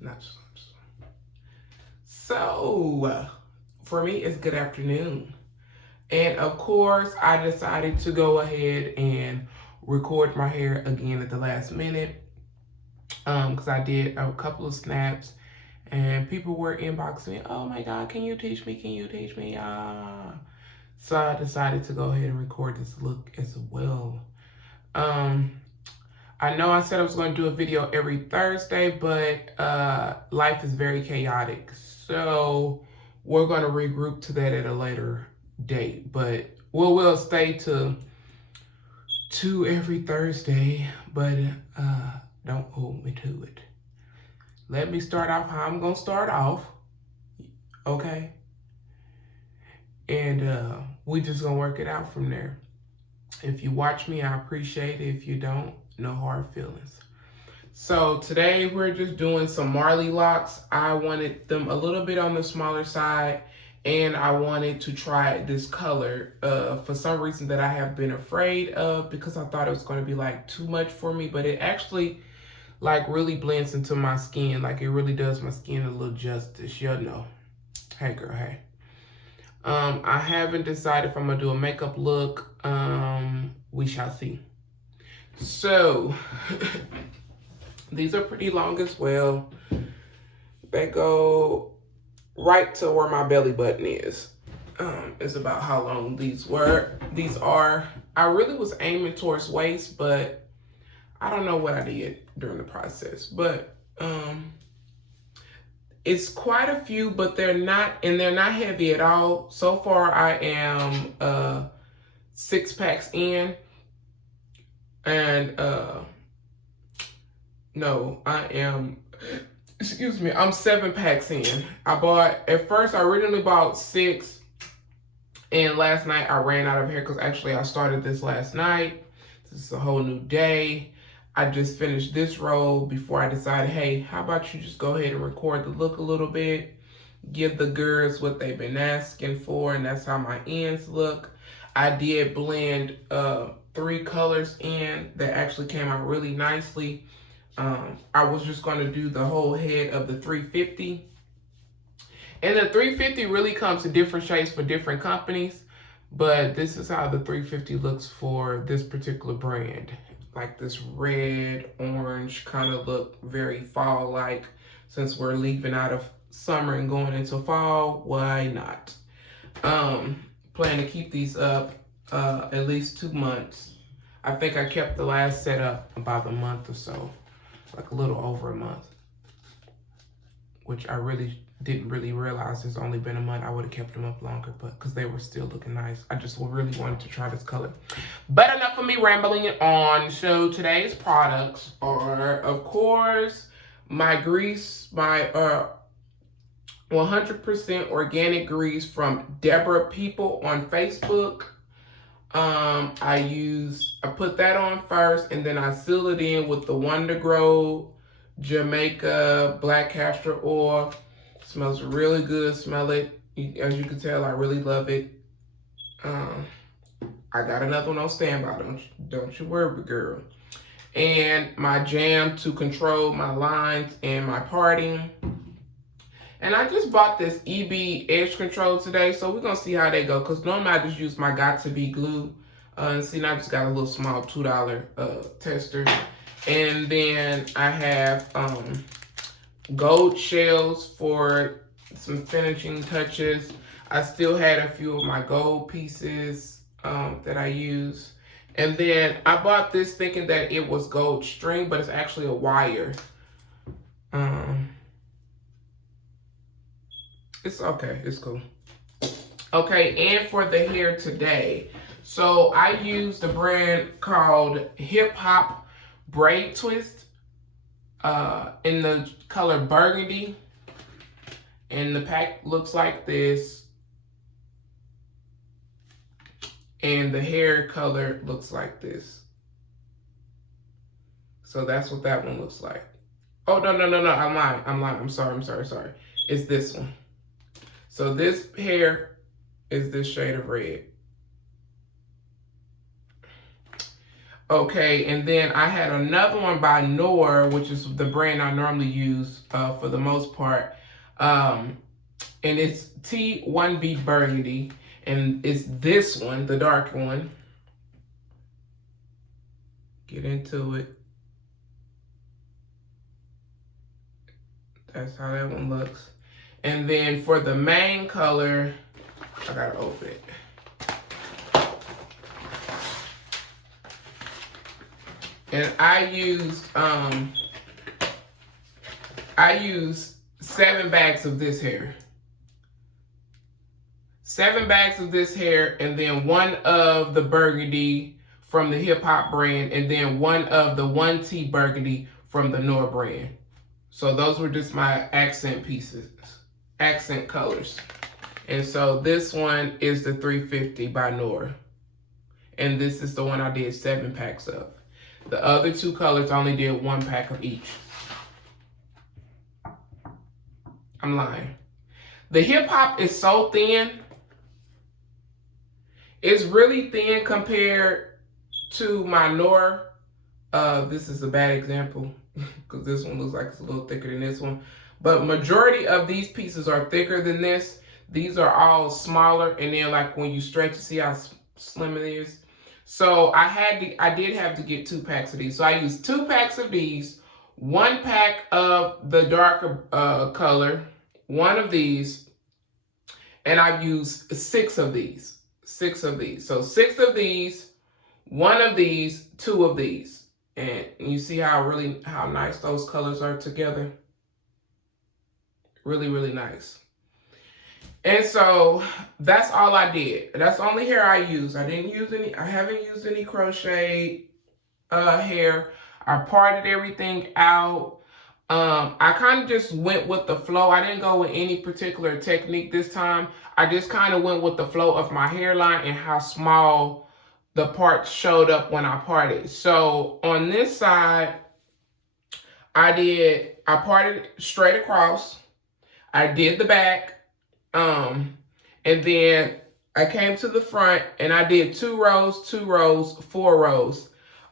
Not so. So, for me, it's good afternoon. And of course, I decided to go ahead and record my hair again at the last minute. Because I did a couple of snaps and people were inboxing me, oh my God, can you teach me? Can you teach me? So I decided to go ahead and record this look as well. I know I said I was going to do a video every Thursday, but life is very chaotic. So we're going to regroup to that at a later date. But we'll stay to every Thursday, but don't hold me to it. Let me start off how I'm going to start off. Okay? And we just going to work it out from there. If you watch me, I appreciate it. If you don't, no hard feelings. So today we're just doing some Marley locks. I wanted them a little bit on the smaller side, and I wanted to try this color for some reason that I have been afraid of, because I thought it was going to be like too much for me, but it actually like really blends into my skin. Like it really does my skin a little justice, you know. Hey girl, hey. I haven't decided if I'm gonna do a makeup look. We shall see. So these are pretty long as well. They go right to where my belly button is. Is about how long these are. I really was aiming towards waist, but I don't know what I did during the process. But it's quite a few, but they're not heavy at all. So far I am 6 packs in. And no, I'm 7 packs in. At first I originally bought 6, and last night I ran out of hair because actually I started this last night. This is a whole new day. I just finished this roll before I decided, hey, how about you just go ahead and record the look a little bit, give the girls what they've been asking for, and that's how my ends look. I did blend 3 colors in that actually came out really nicely. I was just going to do the whole head of the 350. And the 350 really comes in different shades for different companies, but this is how the 350 looks for this particular brand. Like this red, orange kind of look, very fall-like. Since we're leaving out of summer and going into fall, why not? Plan to keep these up at least 2 months. I think I kept the last set up about a month or so, like a little over a month, which I didn't really realize it's only been a month. I would have kept them up longer, but because they were still looking nice. I just really wanted to try this color. But enough of me rambling on. So today's products are, of course, my grease, my 100% organic grease from Deborah People on Facebook. I put that on first, and then I seal it in with the Wonder Grow Jamaica Black Castor Oil. Smells really good. Smell it. As you can tell, I really love it. I got another one on standby. Don't you worry, girl. And my jam to control my lines and my parting. And I just bought this EB Edge Control today, so we're going to see how they go. Because normally I just use my Got To Be glue. And see, now I just got a little small $2 tester. And then I have gold shells for some finishing touches. I still had a few of my gold pieces that I use. And then I bought this thinking that it was gold string, but it's actually a wire. It's okay. It's cool. Okay, and for the hair today. So I used a brand called Hip Hop Braid Twist in the color Burgundy. And the pack looks like this. And the hair color looks like this. So that's what that one looks like. Oh, no. I'm lying. I'm sorry. It's this one. So this hair is this shade of red. Okay, and then I had another one by Noir, which is the brand I normally use for the most part. And it's T1B Burgundy. And it's this one, the dark one. Get into it. That's how that one looks. And then for the main color, I gotta open it. And I use 7 bags of this hair. 7 bags of this hair, and then 1 of the Burgundy from the Hip Hop brand, and then 1 of the 1T Burgundy from the Noir brand. So those were just my accent pieces, accent colors. And so this one is the 350 by Noir. And this is the one I did 7 packs of. The other 2 colors I only did 1 pack of each. I'm lying. The Hip Hop is so thin. It's really thin compared to my Noir. This is a bad example because this one looks like it's a little thicker than this one. But majority of these pieces are thicker than this. These are all smaller, and then like when you stretch, you see how slim it is. So I did have to get 2 packs of these. So I used 2 packs of these, 1 pack of the darker color, 1 of these, and I've used 6 of these. 6 of these. So 6 of these, 1 of these, 2 of these. And you see how nice those colors are together. Really, really nice. And so that's all I did. That's the only hair I used. I haven't used any crochet hair. I parted everything out. I kind of just went with the flow. I didn't go with any particular technique this time. I just kind of went with the flow of my hairline and how small the parts showed up when I parted. So on this side, I parted straight across. I did the back. And then I came to the front and I did 2 rows, 2 rows, 4 rows.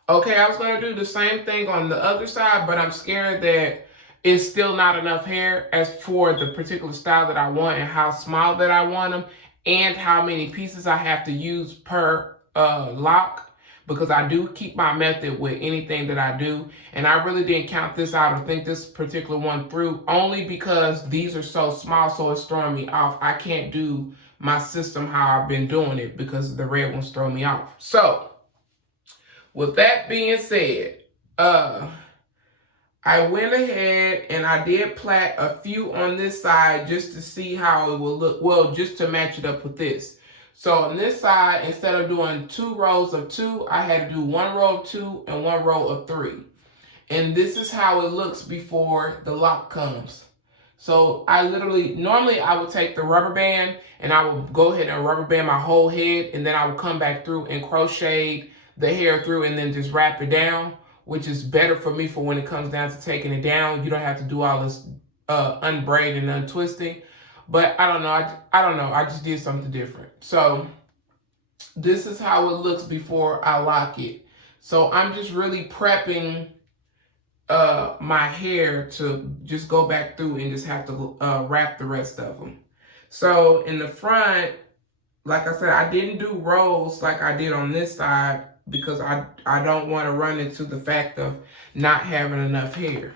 Okay, I was going to do the same thing on the other side, but I'm scared that it's still not enough hair as for the particular style that I want and how small that I want them and how many pieces I have to use per lock, because I do keep my method with anything that I do. And I really didn't count this out or think this particular one through, only because these are so small, so it's throwing me off. I can't do my system how I've been doing it because the red ones throw me off. So with that being said, I went ahead and I did plait a few on this side just to see how it will look, well, just to match it up with this. So on this side, instead of doing 2 rows of 2, I had to do 1 row of 2 and 1 row of 3. And this is how it looks before the lock comes. So normally I would take the rubber band and I would go ahead and rubber band my whole head, and then I would come back through and crochet the hair through and then just wrap it down, which is better for me for when it comes down to taking it down. You don't have to do all this unbraiding and untwisting. But I don't know. I don't know. I just did something different. So this is how it looks before I lock it. So I'm just really prepping my hair to just go back through and just have to wrap the rest of them. So in the front, like I said, I didn't do rows like I did on this side because I don't want to run into the fact of not having enough hair.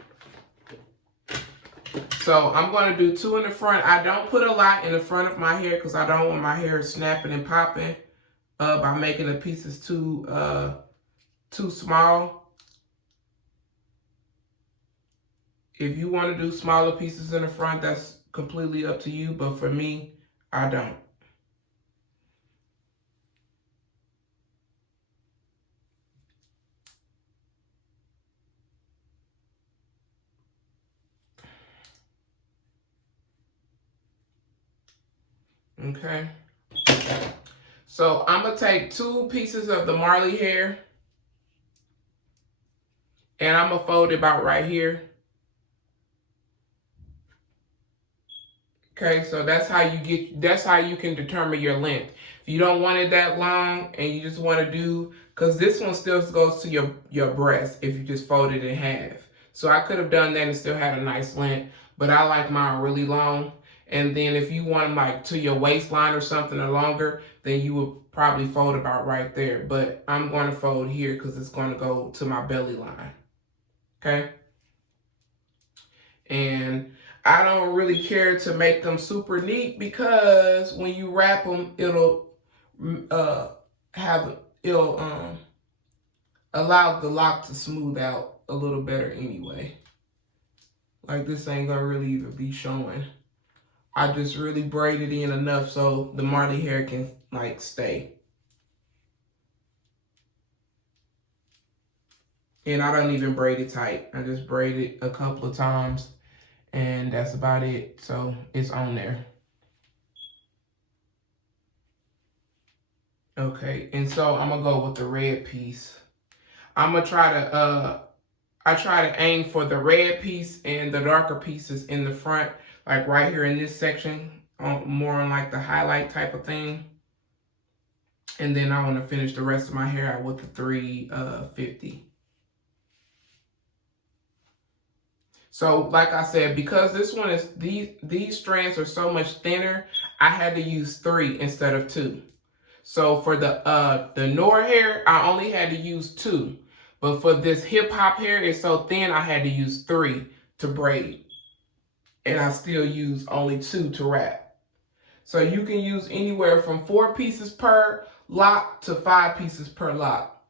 So I'm going to do 2 in the front. I don't put a lot in the front of my hair because I don't want my hair snapping and popping by making the pieces too small. If you want to do smaller pieces in the front, that's completely up to you. But for me, I don't. Okay. So I'm going to take 2 pieces of the Marley hair and I'm going to fold it about right here. Okay, so that's how you can determine your length. If you don't want it that long and you just want to do, because this one still goes to your breast if you just fold it in half. So I could have done that and still had a nice length, but I like mine really long. And then if you want them like to your waistline or something or longer, then you would probably fold about right there. But I'm going to fold here because it's going to go to my belly line. Okay? And I don't really care to make them super neat because when you wrap them, it'll allow the lock to smooth out a little better anyway. Like this ain't gonna really even be showing. I just really braided in enough so the Marley hair can like stay. And I don't even braid it tight. I just braid it a couple of times and that's about it. So it's on there. Okay, and so I'm gonna go with the red piece. I'm gonna try to, I try to aim for the red piece and the darker pieces in the front, like right here in this section, more on like the highlight type of thing. And then I want to finish the rest of my hair out with the 350. So like I said, because this one is, these strands are so much thinner, I had to use 3 instead of 2. So for the Noir hair, I only had to use 2. But for this hip hop hair, it's so thin, I had to use 3 to braid. And I still use only 2 to wrap. So you can use anywhere from 4 pieces per lock to 5 pieces per lock.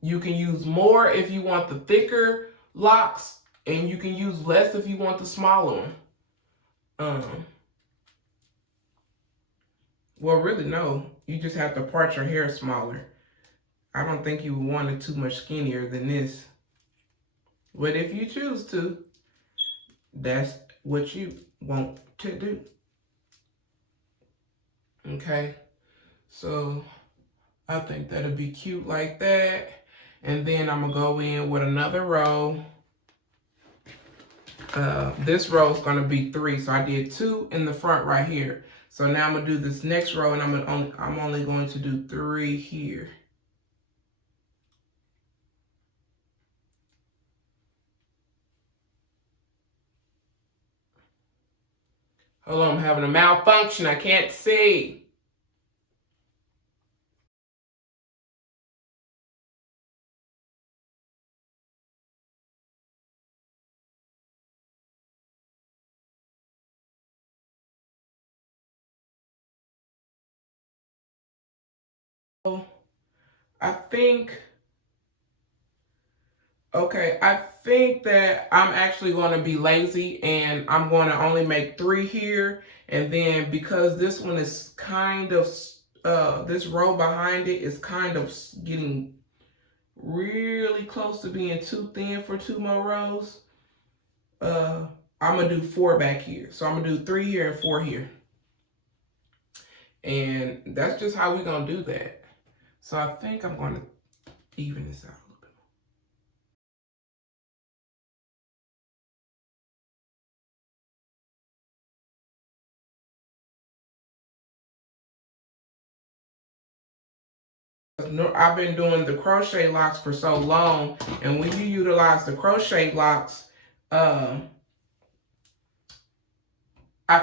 You can use more if you want the thicker locks, and you can use less if you want the smaller one. Well, really, no. You just have to part your hair smaller. I don't think you would want it too much skinnier than this. But if you choose to, that's what you want to do. Okay? So, I think that'll be cute like that. And then I'm going to go in with another row. This row is going to be 3, so I did 2 in the front right here. So now I'm going to do this next row, and I'm only going to do 3 here. Hold on, I'm having a malfunction. I can't see. I think that I'm actually going to be lazy and I'm going to only make 3 here. And then because this one is kind of, this row behind it is kind of getting really close to being too thin for 2 more rows, I'm going to do 4 back here. So I'm going to do 3 here and 4 here. And that's just how we're going to do that. So I think I'm going to even this out a little bit more. I've been doing the crochet locks for so long, and when you utilize the crochet locks, I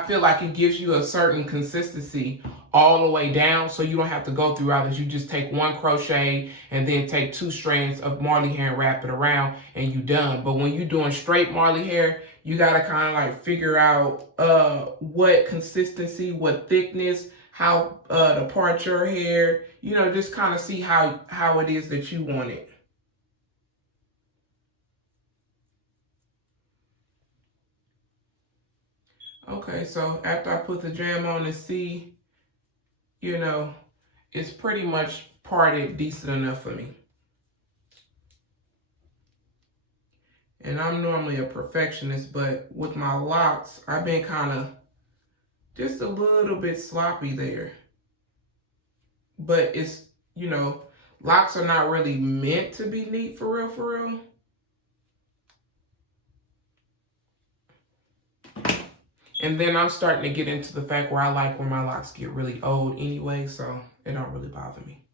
feel like it gives you a certain consistency all the way down, so you don't have to go through others. You just take 1 crochet and then take 2 strands of Marley hair and wrap it around, and you're done. But when you're doing straight Marley hair, you gotta kind of like figure out what consistency, what thickness, how to part your hair. You know, just kind of see how it is that you want it. Okay, so after I put the jam on and see, you know, it's pretty much parted decent enough for me. And I'm normally a perfectionist, but with my locks, I've been kind of just a little bit sloppy there. But it's, you know, locks are not really meant to be neat for real, for real. And then I'm starting to get into the fact where I like when my locks get really old anyway, so it don't really bother me.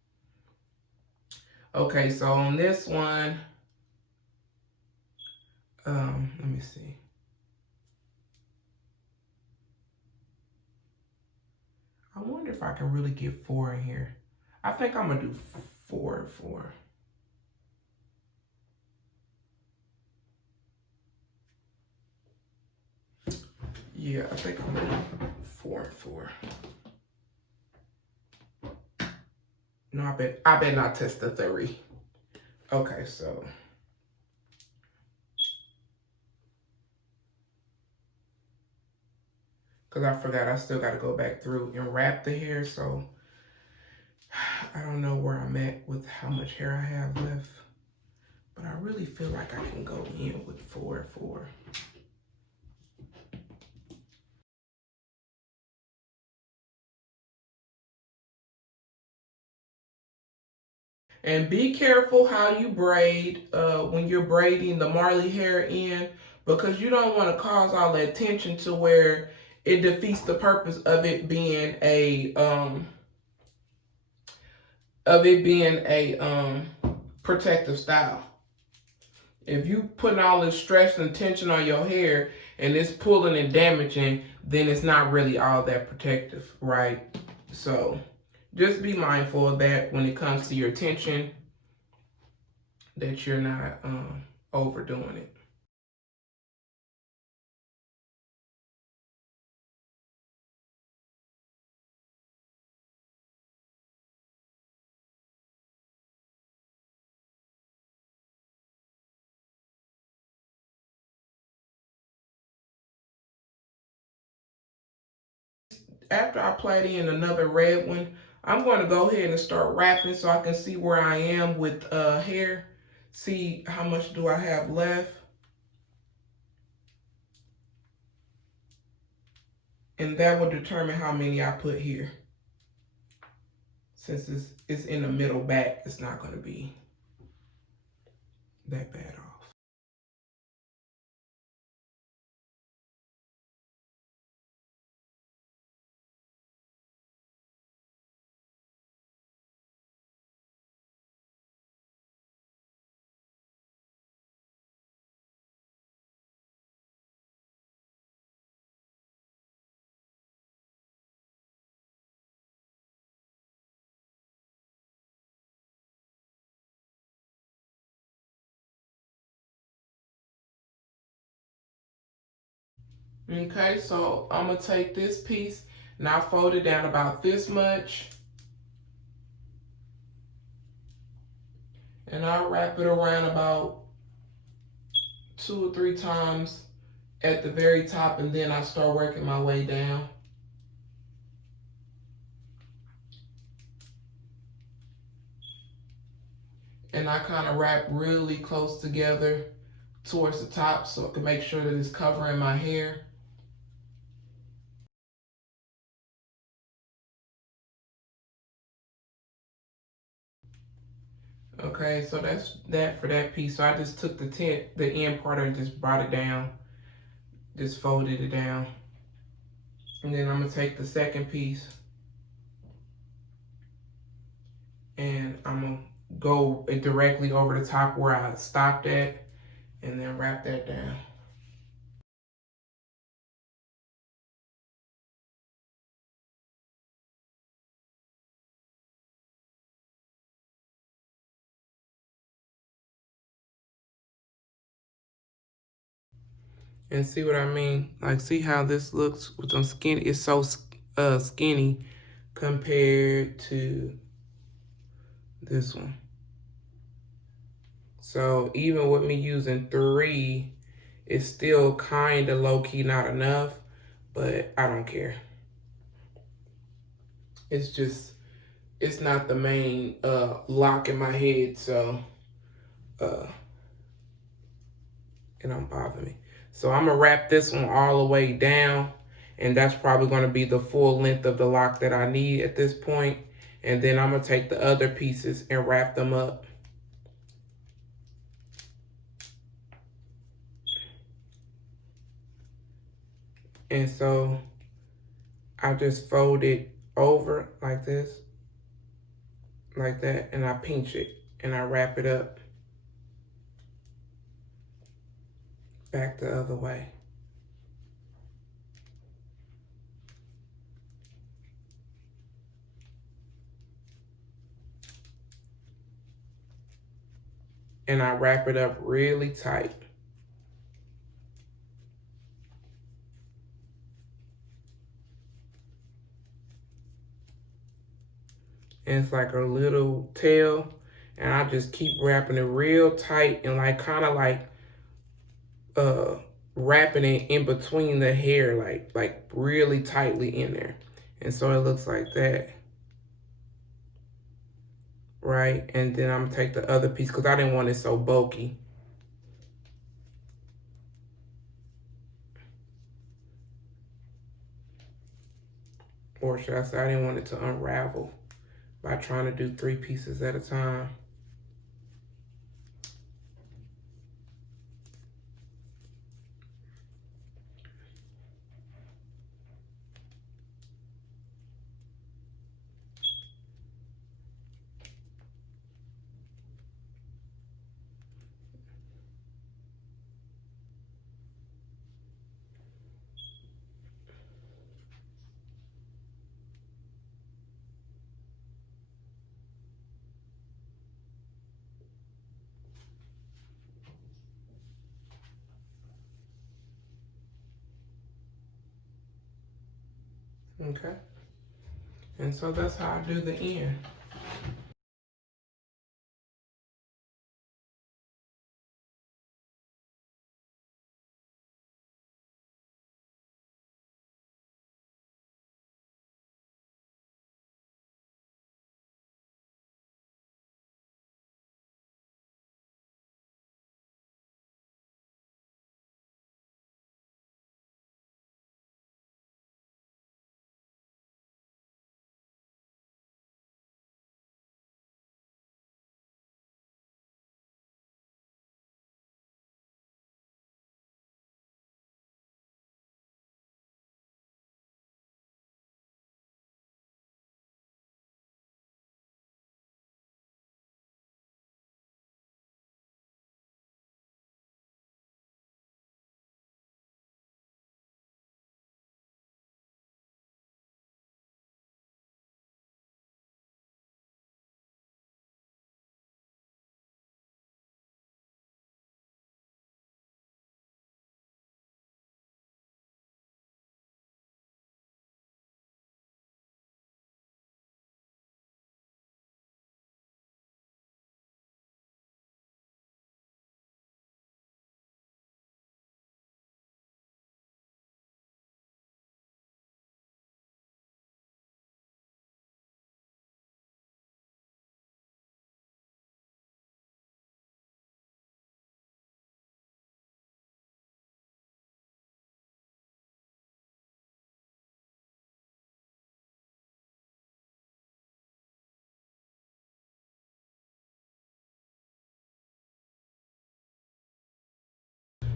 Okay, so on this one, let me see. I wonder if I can really get 4 in here. I think I'm gonna do 4 and 4. Yeah, I think I'm gonna do 4 and 4. No, I bet not test the theory. Okay, so because I forgot I still got to go back through and wrap the hair, so I don't know where I'm at with how much hair I have left, but I really feel like I can go in with 4 and 4. And be careful how you braid when you're braiding the Marley hair in, because you don't want to cause all that tension to where it defeats the purpose of it being a protective style. If you putting all this stress and tension on your hair and it's pulling and damaging, then it's not really all that protective, right? So just be mindful of that when it comes to your tension, that you're not overdoing it. After I plait in another red one, I'm going to go ahead and start wrapping so I can see where I am with hair. See how much do I have left. And that will determine how many I put here. Since it's in the middle back, it's not going to be that bad off. Okay, so I'm going to take this piece and I'll fold it down about this much. And I'll wrap it around about 2 or 3 times at the very top, and then I start working my way down. And I kind of wrap really close together towards the top so I can make sure that it's covering my hair. Okay, so that's that for that piece. So I just took the end part and just brought it down, just folded it down. And then I'm gonna take the second piece and I'm gonna go directly over the top where I stopped at and then wrap that down. And see what I mean? Like, see how this looks with them skinny? It's so skinny compared to this one. So even with me using 3, it's still kind of low-key not enough, but I don't care. It's just, it's not the main lock in my head, so it don't bother me. So I'm gonna wrap this one all the way down, and that's probably gonna be the full length of the lock that I need at this point. And then I'm gonna take the other pieces and wrap them up. And so I just fold it over like this, like that, and I pinch it and I wrap it up back the other way. And I wrap it up really tight. And it's like a little tail, and I just keep wrapping it real tight and like kind of like wrapping it in between the hair, like really tightly in there. And so it looks like that. Right, and then I'm gonna take the other piece because I didn't want it so bulky. Or should I say I didn't want it to unravel by trying to do 3 pieces at a time. Okay, and so that's how I do the end.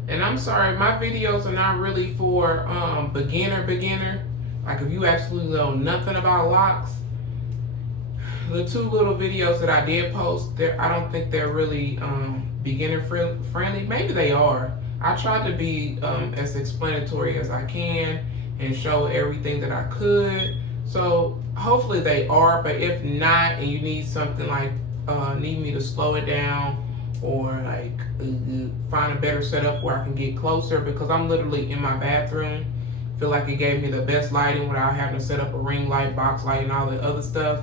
And I'm sorry, my videos are not really for beginner. Like if you absolutely know nothing about locks, the 2 little videos that I did post, I don't think they're really beginner friendly. Maybe they are. I tried to be as explanatory as I can and show everything that I could. So hopefully they are, but if not, and you need something like, need me to slow it down or like find a better setup where I can get closer, because I'm literally in my bathroom. Feel like it gave me the best lighting without having to set up a ring light, box light, and all the other stuff.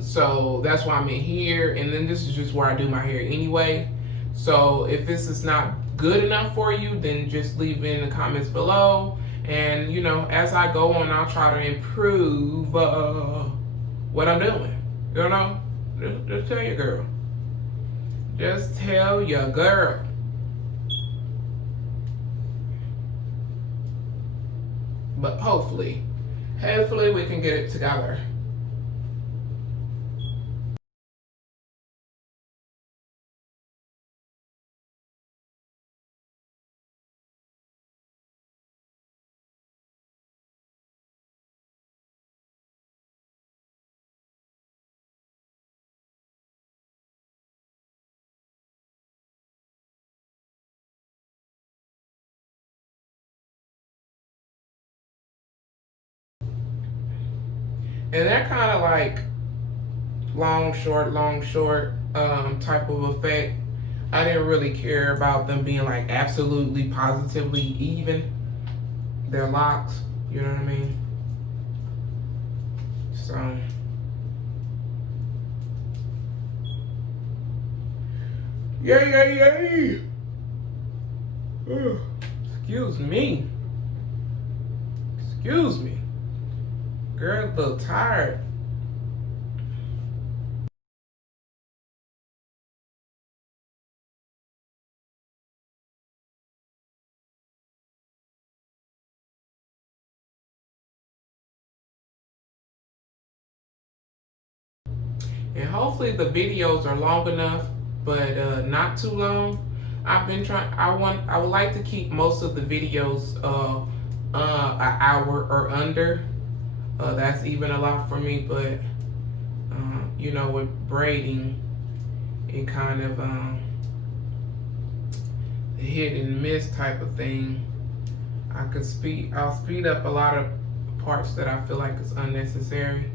So that's why I'm in here, and then this is just where I do my hair anyway. So if this is not good enough for you, then just leave it in the comments below. And you know, as I go on, I'll try to improve what I'm doing. You know, just tell your girl. Just tell your girl. But hopefully we can get it together. And they're kind of like long, short type of effect. I didn't really care about them being like absolutely positively even. They're locks, you know what I mean? So yay. Excuse me. Excuse me. Girl, a little tired. And hopefully the videos are long enough, but not too long. I've been trying. I would like to keep most of the videos an hour or under. That's even a lot for me, but you know, with braiding, it kind of hit and miss type of thing. I'll speed up a lot of parts that I feel like is unnecessary.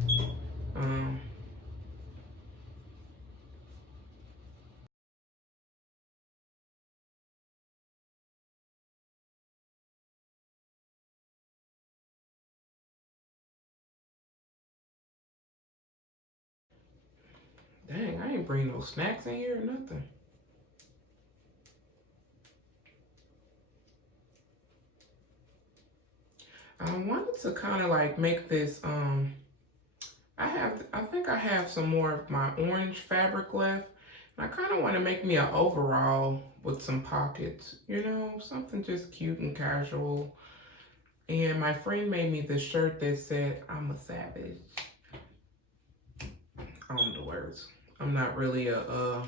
Dang, I ain't bring no snacks in here or nothing. I wanted to kind of like make this, I think I have some more of my orange fabric left. And I kind of want to make me an overall with some pockets, you know, something just cute and casual. And my friend made me this shirt that said, "I'm a savage." I don't know the words. I'm not really a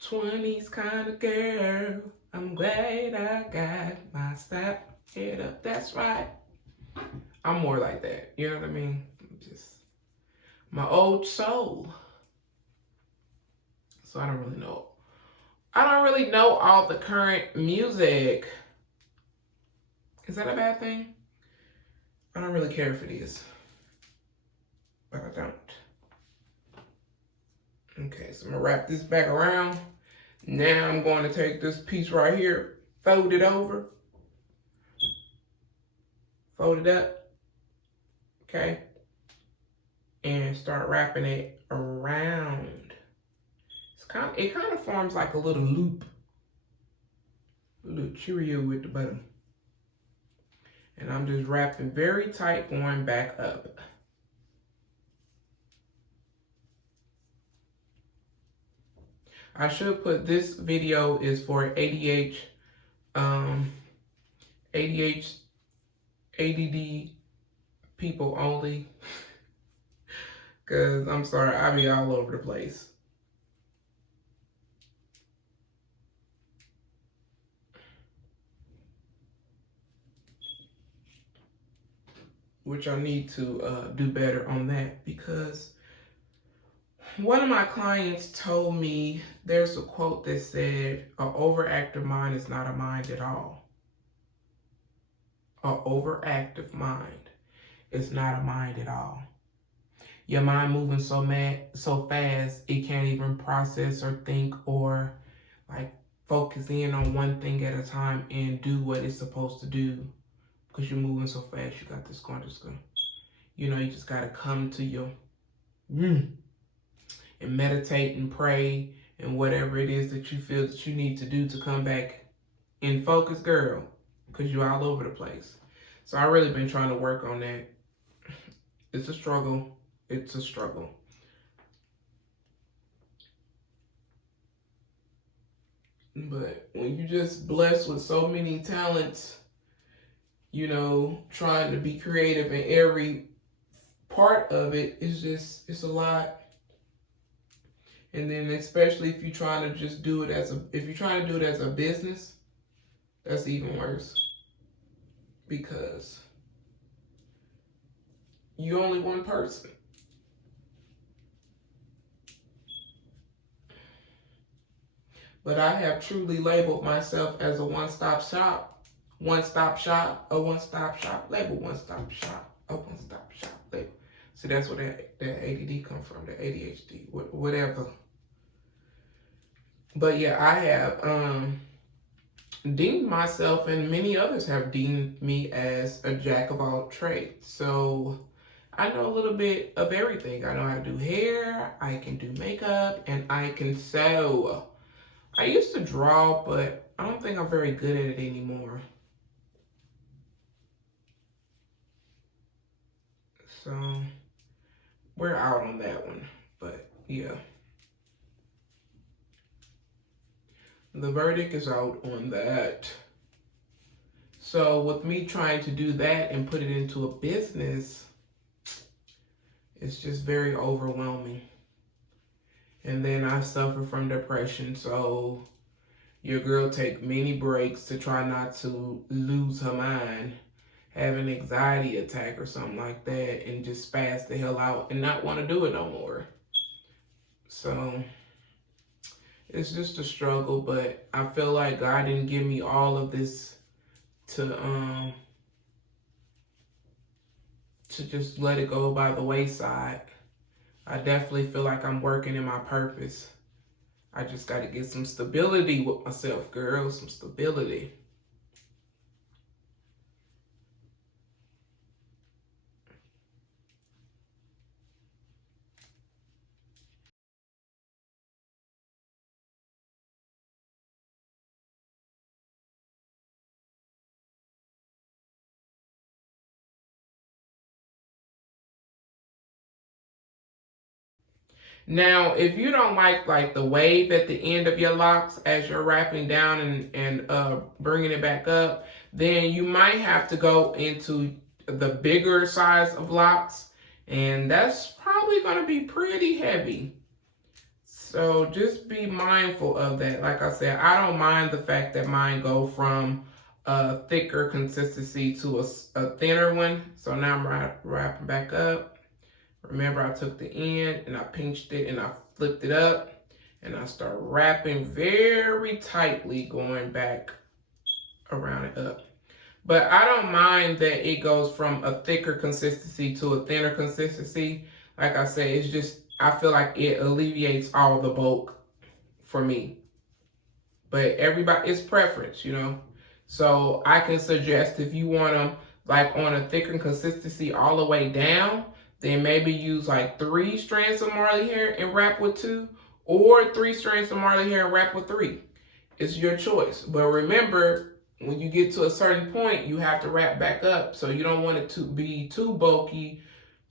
20s kind of girl. I'm glad I got my step head up. That's right. I'm more like that. You know what I mean? Just my old soul. So I don't really know. I don't really know all the current music. Is that a bad thing? I don't really care if it is. But I don't. Okay, so I'm gonna wrap this back around. Now I'm going to take this piece right here, fold it over, fold it up, okay, and start wrapping it around. It kind of forms like a little loop, a little Cheerio with the bottom. And I'm just wrapping very tight, going back up. I should put this video is for ADD people only. Cause I'm sorry, I be all over the place. Which I need to do better on that, because one of my clients told me there's a quote that said, "An overactive mind is not a mind at all." An overactive mind is not a mind at all. Your mind moving so fast, it can't even process or think or like focus in on one thing at a time and do what it's supposed to do, because you're moving so fast. You got this going, you know, you just got to come to your and meditate and pray and whatever it is that you feel that you need to do to come back in focus, girl, because you're all over the place. So I really been trying to work on that. It's a struggle. It's a struggle. But when you just blessed with so many talents, you know, trying to be creative in every part of it is just, it's a lot. And then especially if you're trying to just do it as a business, that's even worse. Because you're only one person. But I have truly labeled myself as a one-stop shop one-stop shop, a one-stop shop label, one-stop shop, a one-stop shop label. See, that's where that ADD come from, the ADHD, whatever. But yeah, I have deemed myself, and many others have deemed me as a jack of all trades. So I know a little bit of everything. I know how to do hair, I can do makeup, and I can sew. I used to draw, but I don't think I'm very good at it anymore. So we're out on that one. But yeah. The verdict is out on that. So with me trying to do that and put it into a business, it's just very overwhelming. And then I suffer from depression, so your girl take many breaks to try not to lose her mind, have an anxiety attack or something like that, and just spaz the hell out and not want to do it no more. So it's just a struggle, but I feel like God didn't give me all of this to just let it go by the wayside. I definitely feel like I'm working in my purpose. I just got to get some stability with myself, girl, some stability. Now, if you don't like the wave at the end of your locks as you're wrapping down and bringing it back up, then you might have to go into the bigger size of locks, and that's probably going to be pretty heavy. So just be mindful of that. Like I said, I don't mind the fact that mine go from a thicker consistency to a thinner one. So now I'm wrapping back up. Remember, I took the end and I pinched it and I flipped it up and I start wrapping very tightly going back around it up. But I don't mind that it goes from a thicker consistency to a thinner consistency. Like I said, it's just, I feel like it alleviates all the bulk for me. But everybody, it's preference, you know. So I can suggest if you want them like on a thicker consistency all the way down, then maybe use like 3 strands of Marley hair and wrap with 2, or 3 strands of Marley hair and wrap with 3. It's your choice. But remember, when you get to a certain point, you have to wrap back up. So you don't want it to be too bulky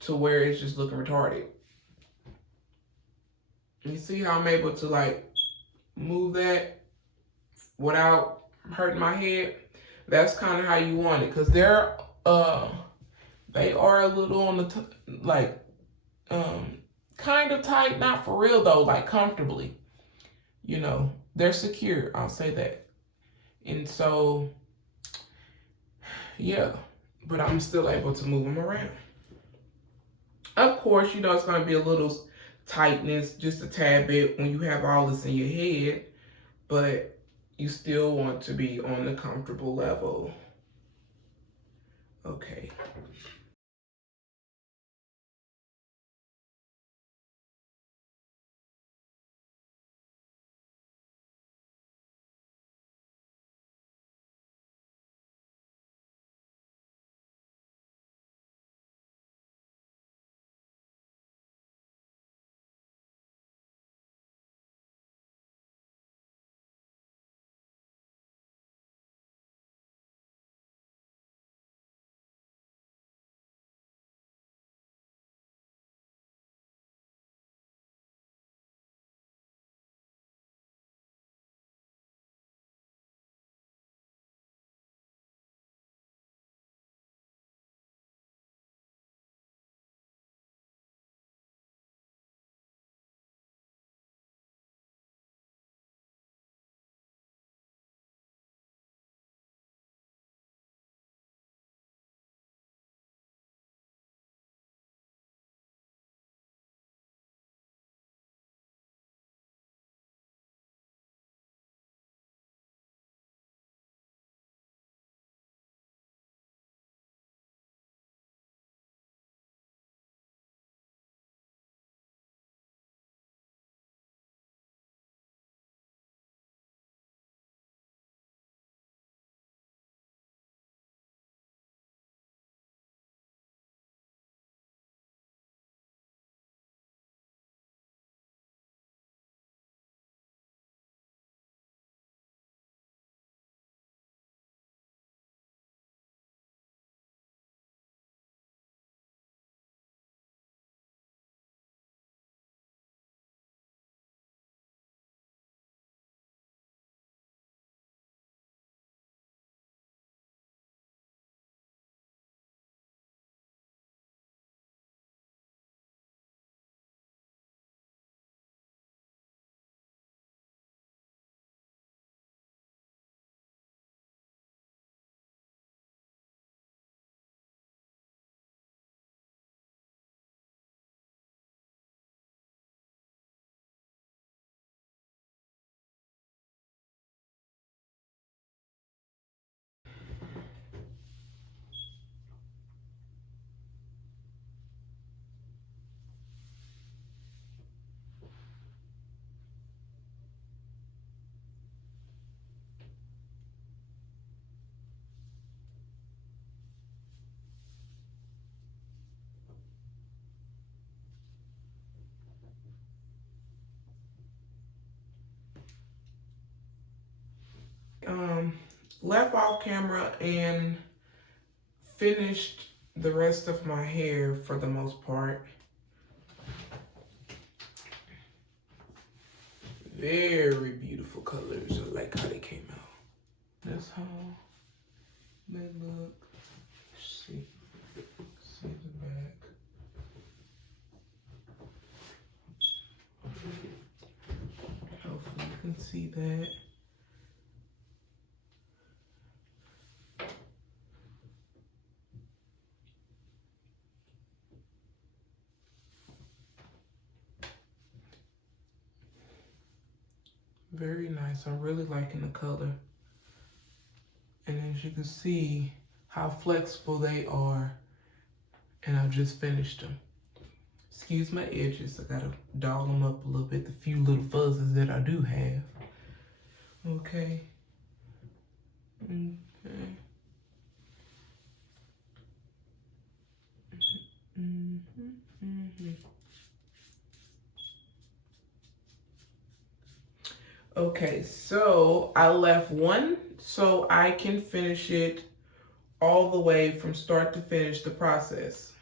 to where it's just looking retarded. You see how I'm able to like move that without hurting my head? That's kind of how you want it, because they are a little on the kind of tight, not for real though, like comfortably. You know, they're secure, I'll say that. And so, yeah, but I'm still able to move them around. Of course, you know, it's going to be a little tightness, just a tad bit when you have all this in your head, but you still want to be on the comfortable level. Okay. left off camera and finished the rest of my hair for the most part. Very beautiful colors. I like how they came out. That's how they look. Let's see the back. Hopefully you can see that. Very nice. I'm really liking the color. And as you can see how flexible they are. And I've just finished them. Excuse my edges. I gotta doll them up a little bit. The few little fuzzes that I do have. Okay. Okay. Okay, so I left one so I can finish it all the way from start to finish the process.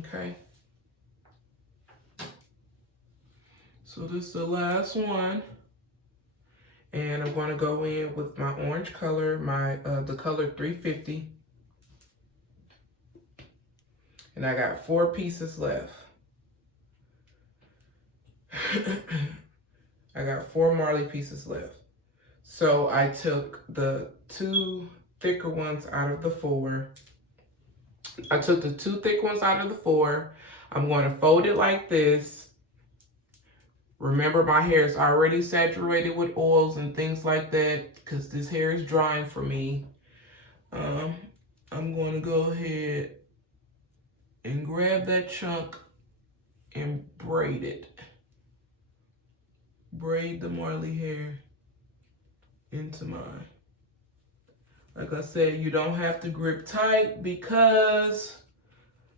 Okay. So this is the last one. And I'm going to go in with my orange color, the color 350. And I got 4 pieces left. I got 4 Marley pieces left. So I took the 2 thicker ones out of the 4. I took the 2 thick ones out of the 4. I'm going to fold it like this. Remember, my hair is already saturated with oils and things like that because this hair is drying for me. I'm going to go ahead and grab that chunk and braid it. Braid the Marley hair into mine. Like I said, you don't have to grip tight because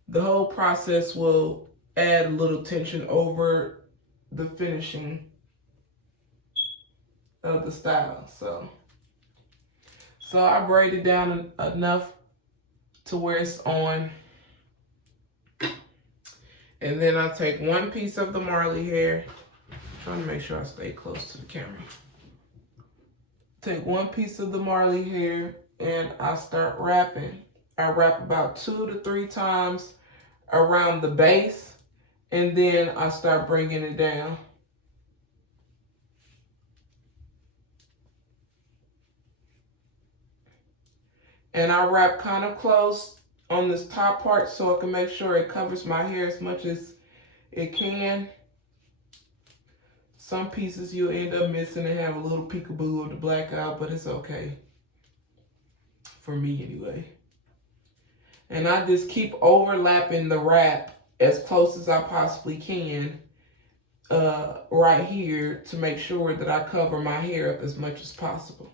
the whole process will add a little tension over the finishing of the style. So I braided down enough to where it's on. And then I take 1 piece of the Marley hair. Trying to make sure I stay close to the camera. Take 1 piece of the Marley hair and I start wrapping. I wrap about 2 to 3 times around the base and then I start bringing it down. And I wrap kind of close on this top part so I can make sure it covers my hair as much as it can. Some pieces you'll end up missing and have a little peekaboo of the black out, but it's okay. For me anyway. And I just keep overlapping the wrap as close as I possibly can right here to make sure that I cover my hair up as much as possible.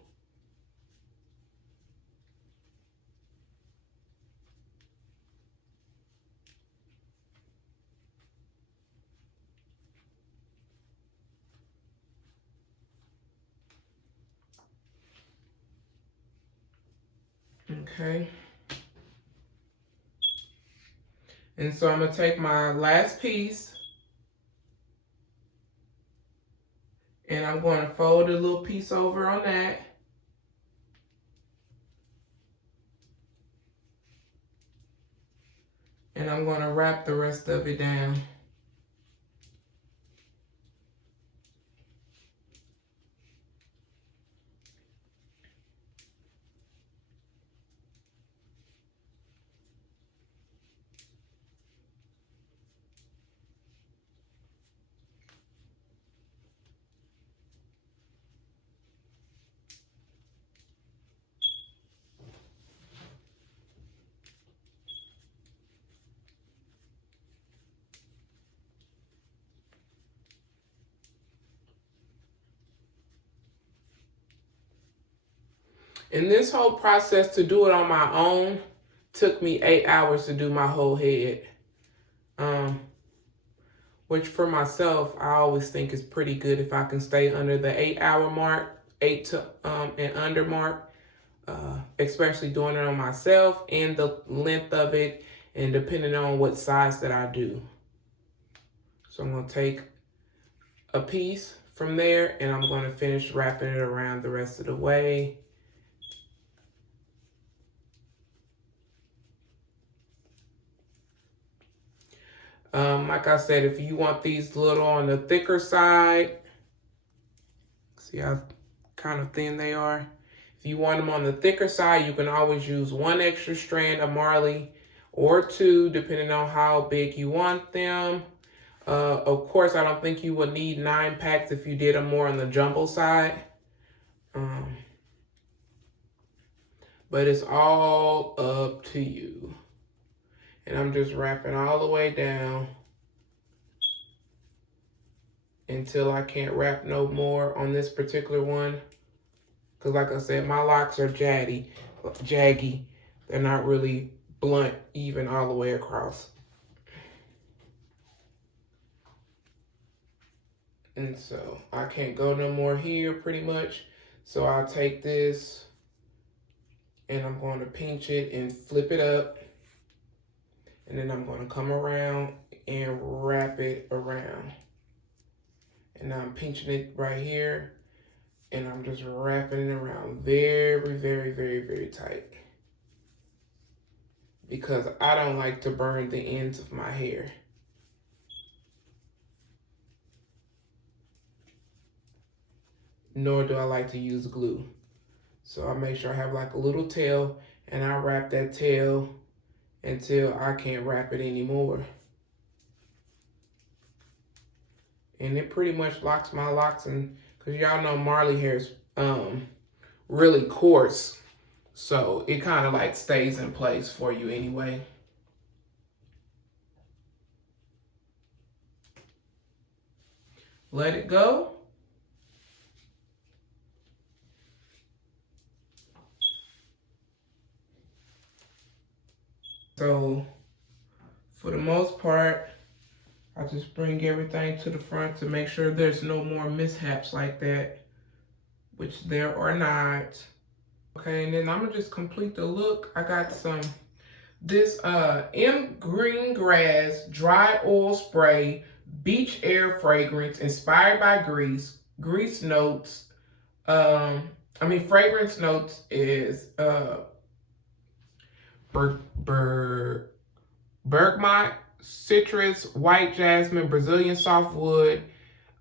Okay. And so I'm going to take my last piece and I'm going to fold a little piece over on that. And I'm going to wrap the rest of it down. And this whole process to do it on my own took me 8 hours to do my whole head. Which for myself, I always think is pretty good if I can stay under the 8-hour mark. 8 to and under mark, especially doing it on myself, and the length of it, and depending on what size that I do. So I'm going to take a piece from there, and I'm going to finish wrapping it around the rest of the way. Like I said, if you want these little on the thicker side, see how kind of thin they are? If you want them on the thicker side, you can always use 1 extra strand of Marley or 2, depending on how big you want them. Of course, I don't think you would need 9 packs if you did them more on the jumbo side. But it's all up to you. And I'm just wrapping all the way down until I can't wrap no more on this particular one. Because like I said, my locks are jaggy. They're not really blunt, even all the way across. And so I can't go no more here pretty much. So I'll take this and I'm going to pinch it and flip it up. And then I'm going to come around and wrap it around. And I'm pinching it right here. And I'm just wrapping it around very, very, very, very tight. Because I don't like to burn the ends of my hair. Nor do I like to use glue. So I make sure I have like a little tail, and I wrap that tail until I can't wrap it anymore. And it pretty much locks my locks in, because y'all know Marley hair is really coarse. So it kind of like stays in place for you anyway. Let it go. So for the most part, I just bring everything to the front to make sure there's no more mishaps like that, which there are not. Okay, and then I'm gonna just complete the look. I got this M Green Grass Dry Oil Spray Beach Air Fragrance inspired by Greece. Greece notes, fragrance notes is bergamot, citrus, white jasmine, Brazilian softwood,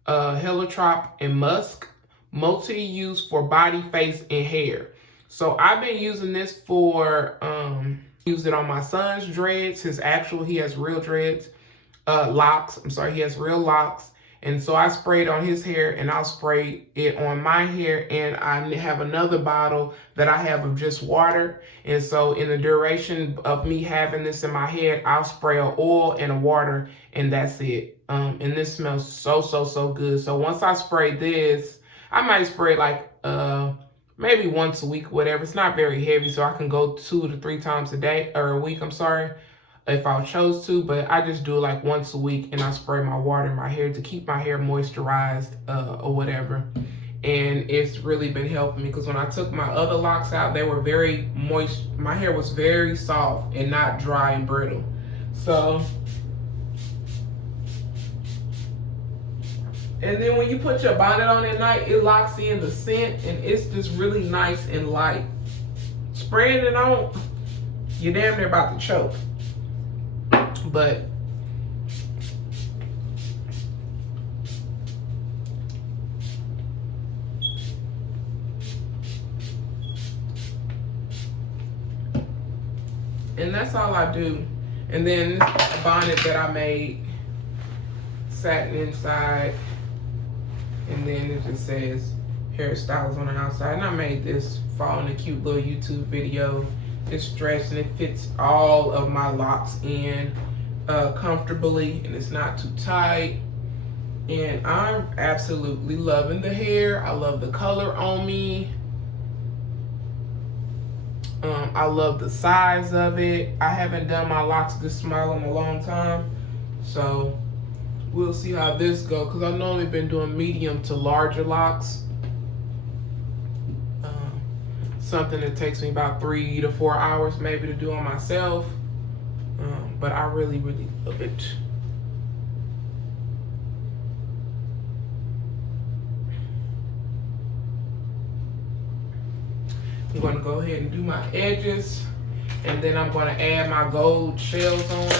heliotrope, and musk. Multi-use for body, face, and hair. So I've been using this for, used it on my son's dreads. He has real dreads, locks. I'm sorry, he has real locks. And so I sprayed on his hair, and I'll spray it on my hair. And I have another bottle that I have of just water. And so in the duration of me having this in my head, I'll spray an oil and a water, and that's it. And this smells so, so, so good. So once I spray this, I might spray like maybe once a week, whatever. It's not very heavy, so I can go 2 to 3 times a day, or a week, I'm sorry, if I chose to. But I just do it like once a week, and I spray my water in my hair to keep my hair moisturized or whatever. And it's really been helping me, because when I took my other locks out, they were very moist. My hair was very soft and not dry and brittle. So, and then when you put your bonnet on at night, it locks in the scent, and it's just really nice and light. Spraying it on, you're damn near about to choke. But and that's all I do. And then a bonnet that I made, satin inside, and then it just says hairstyles on the outside. And I made this fall in a cute little YouTube video. It's stretched and it fits all of my locks in comfortably, and it's not too tight. And I'm absolutely loving the hair. I love the color on me. I love the size of it. I haven't done my locks this small in a long time, so we'll see how this goes, because I've normally been doing medium to larger locks. something that takes me about 3 to 4 hours maybe to do on myself. But I really, really love it. I'm going to go ahead and do my edges, and then I'm going to add my gold shells on.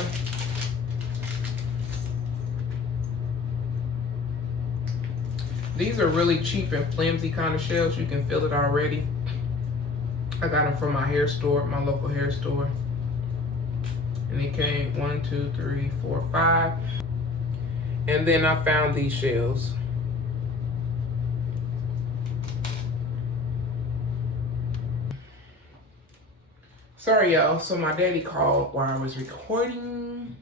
These are really cheap and flimsy kind of shells. You can feel it already. I got them from my hair store, my local hair store. And it came 1, 2, 3, 4, 5. And then I found these shells. Sorry, y'all. So my daddy called while I was recording.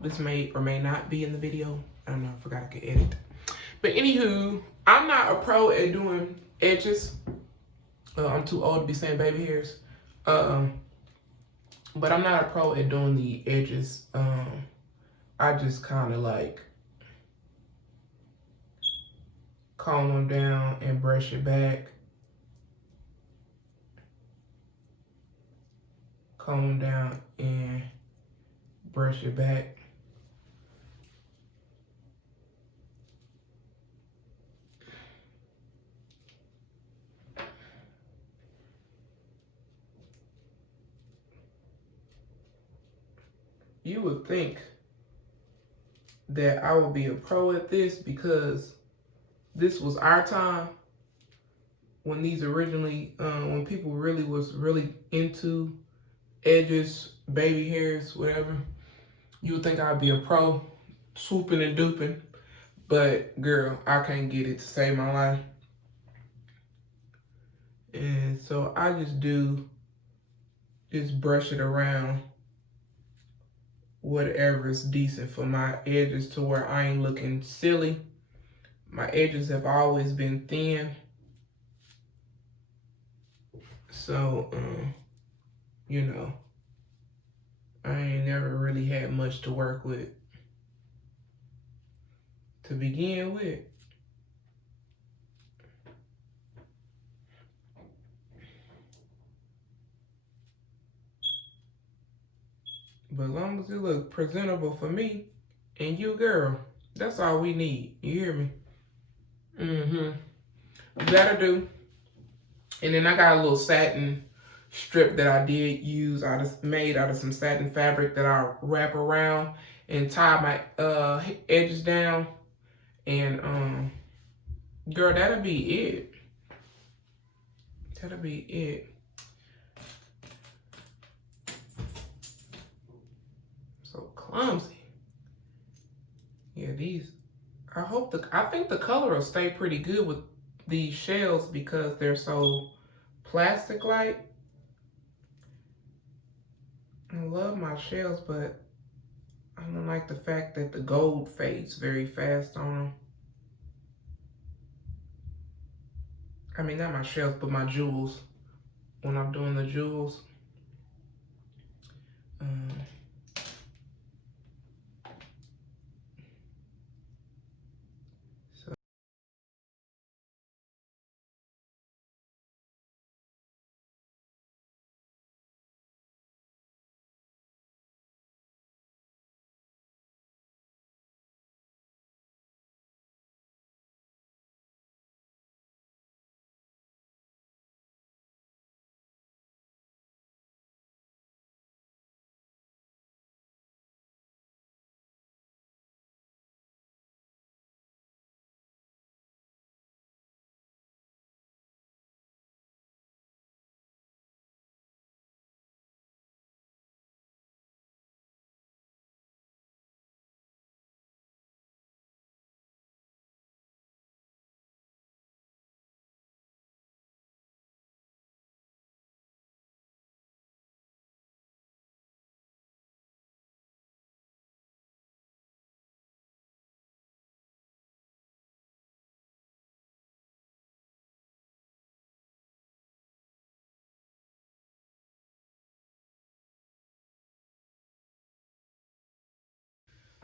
This may or may not be in the video. I don't know. I forgot I could edit. But anywho, I'm not a pro at doing edges. I'm too old to be saying baby hairs. But I'm not a pro at doing the edges. I just kind of like comb them down and brush it back. Comb them down and brush it back. You would think that I would be a pro at this because this was our time when these originally, when people really was really into edges, baby hairs, whatever. You would think I'd be a pro, swooping and duping, but girl, I can't get it to save my life. And so I just brush it around whatever is decent for my edges to where I ain't looking silly. My edges have always been thin. So, you know, I ain't never really had much to work with to begin with. But as long as it looks presentable for me and you, girl, that's all we need. You hear me? That'll do. And then I got a little satin strip that I did use. Made out of some satin fabric that I wrap around and tie my edges down. And girl, that'll be it. That'll be it. So clumsy. Yeah, these. I think the color will stay pretty good with these shells because they're so plastic-like. I love my shells, but I don't like the fact that the gold fades very fast on them. I mean, not my shells, but my jewels. When I'm doing the jewels.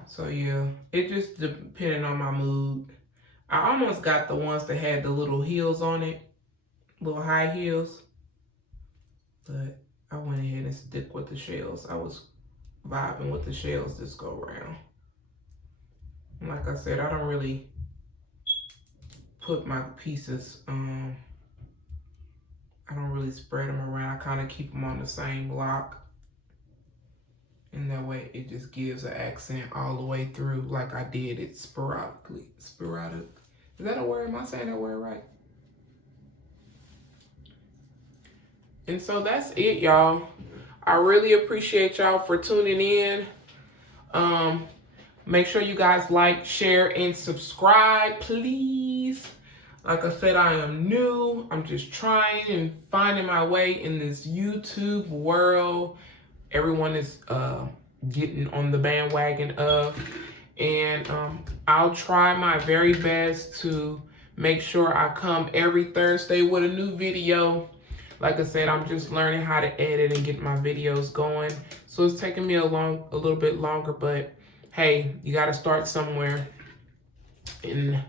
So yeah, it just depending on my mood. I almost got the ones that had the little heels on it. little high heels. But I went ahead and stick with the shells. I was vibing with the shells this go around. And like I said, I don't really put my pieces, I don't really spread them around. I kind of keep them on the same lock. And that way it just gives an accent all the way through like I did it sporadically. Sporadic. Is that a word? Am I saying that word right? And so that's it, y'all. I really appreciate y'all for tuning in. Make sure you guys like, share, and subscribe, please. Like I said, I am new. I'm just trying and finding my way in this YouTube world. Everyone is getting on the bandwagon of. And I'll try my very best to make sure I come every Thursday with a new video. Like I said, I'm just learning how to edit and get my videos going. So it's taking me a little bit longer, but hey, you got to start somewhere. And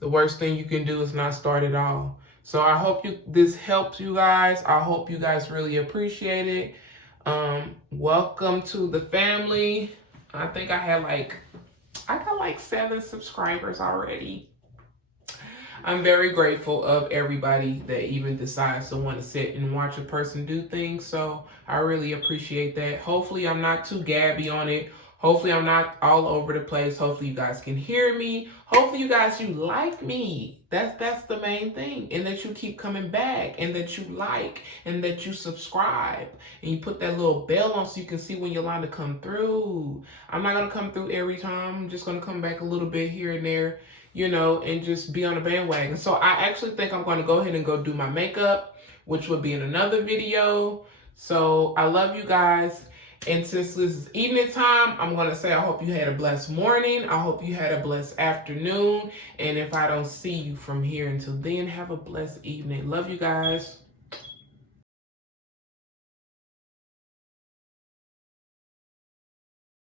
the worst thing you can do is not start at all. So I hope this helps you guys. I hope you guys really appreciate it. Welcome to the family. I think I got like 7 subscribers already. I'm very grateful of everybody that even decides to want to sit and watch a person do things. So I really appreciate that. Hopefully I'm not too gabby on it. Hopefully I'm not all over the place. Hopefully you guys can hear me. Hopefully you like me. That's the main thing. And that you keep coming back, and that you like, and that you subscribe, and you put that little bell on so you can see when you're allowed to come through. I'm not going to come through every time. I'm just going to come back a little bit here and there, you know, and just be on the bandwagon. So I actually think I'm going to go ahead and go do my makeup, which will be in another video. So I love you guys. And since this is evening time, I'm going to say I hope you had a blessed morning. I hope you had a blessed afternoon. And if I don't see you from here until then, have a blessed evening. Love you guys.